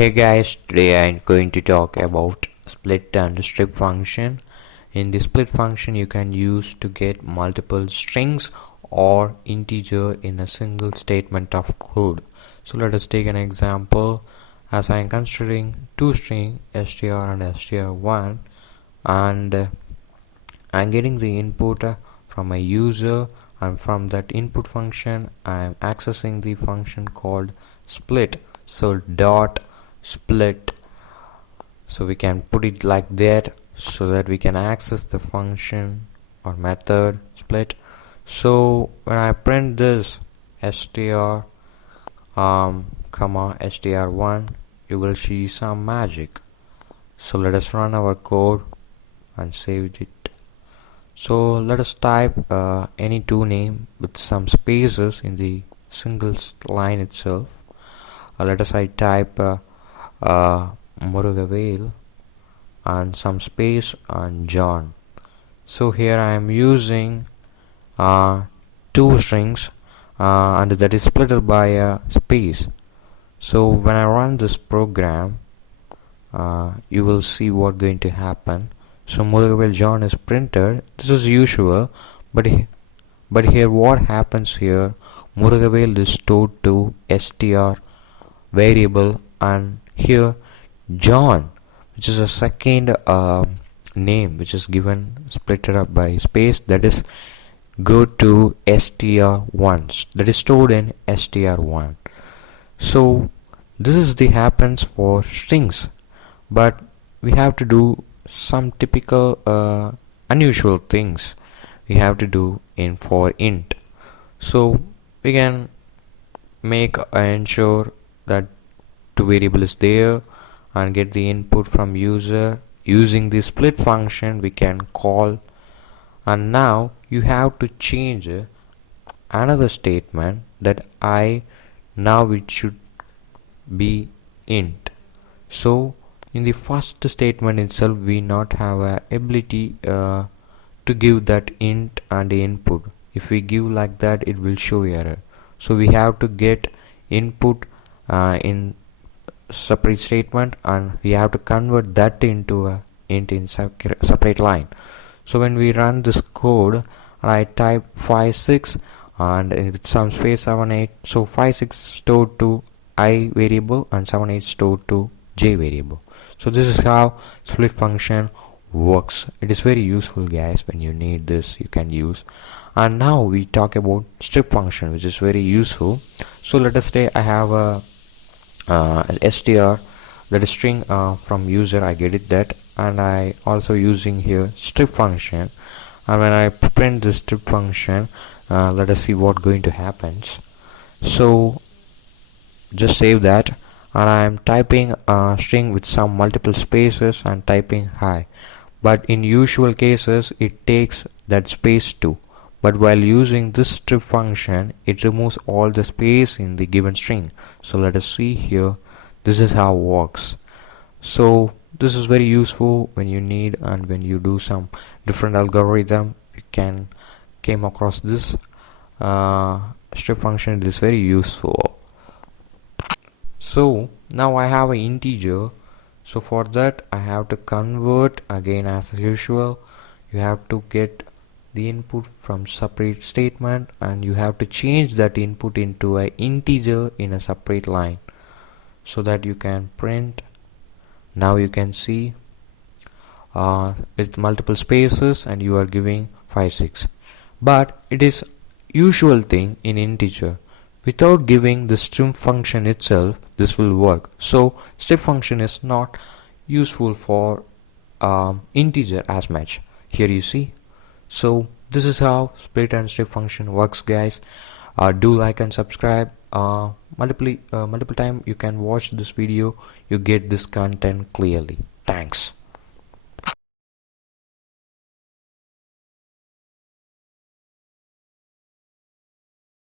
Hey guys, today I'm going to talk about split and strip function. In the split function you can use to get multiple strings or integer in a single statement of code. So let us take an example. As I am considering two strings str and str1, and I'm getting the input from a user, and from that input function I am accessing the function called split. So dot split, so we can put it like that so that we can access the function or method split. So when I print this str comma str1, you will see some magic. So let us run our code and save it. So let us type any two name with some spaces in the single line itself. Let us type Murugavel and some space and John. So here I am using two strings and that is split by a space. So when I run this program, you will see what going to happen. So Murugavel John is printed. This is usual, but here what happens here, Murugavel is stored to str variable, and here John, which is a second name which is given splitted up by space, that is go to str1, that is stored in str1. So this is the happens for strings, but we have to do some typical unusual things we have to do in for int. So we can make ensure that two variable is there and get the input from user. Using the split function we can call, and now you have to change another statement that now it should be int. So in the first statement itself we not have a ability to give that int and the input. If we give like that, it will show error. So we have to get input in separate statement, and we have to convert that into a int in separate line. So when we run this code, I type 56 and with some space 78. So 56 stored to I variable and 78 stored to j variable. So this is how split function works. It is very useful, guys. When you need this, you can use. And now we talk about strip function, which is very useful. So let us say I have a str, that is string from user, I get it that, and I also using here strip function. And when I print the strip function, let us see what going to happen. So just save that, and I am typing a string with some multiple spaces and typing hi, but in usual cases it takes that space too. But while using this strip function, it removes all the space in the given string. So let us see here. This is how it works. So this is very useful when you need, and when you do some different algorithm, you can came across this strip function. It is very useful. So now I have an integer. So for that I have to convert again as usual. You have to get the input from separate statement, and you have to change that input into an integer in a separate line so that you can print. Now you can see with multiple spaces, and you are giving 56, but it is usual thing in integer. Without giving the strip function itself, this will work. So strip function is not useful for integer as much. Here you see. So this is how split and strip function works, guys. Do like and subscribe. Multiple time you can watch this video, you get this content clearly. Thanks.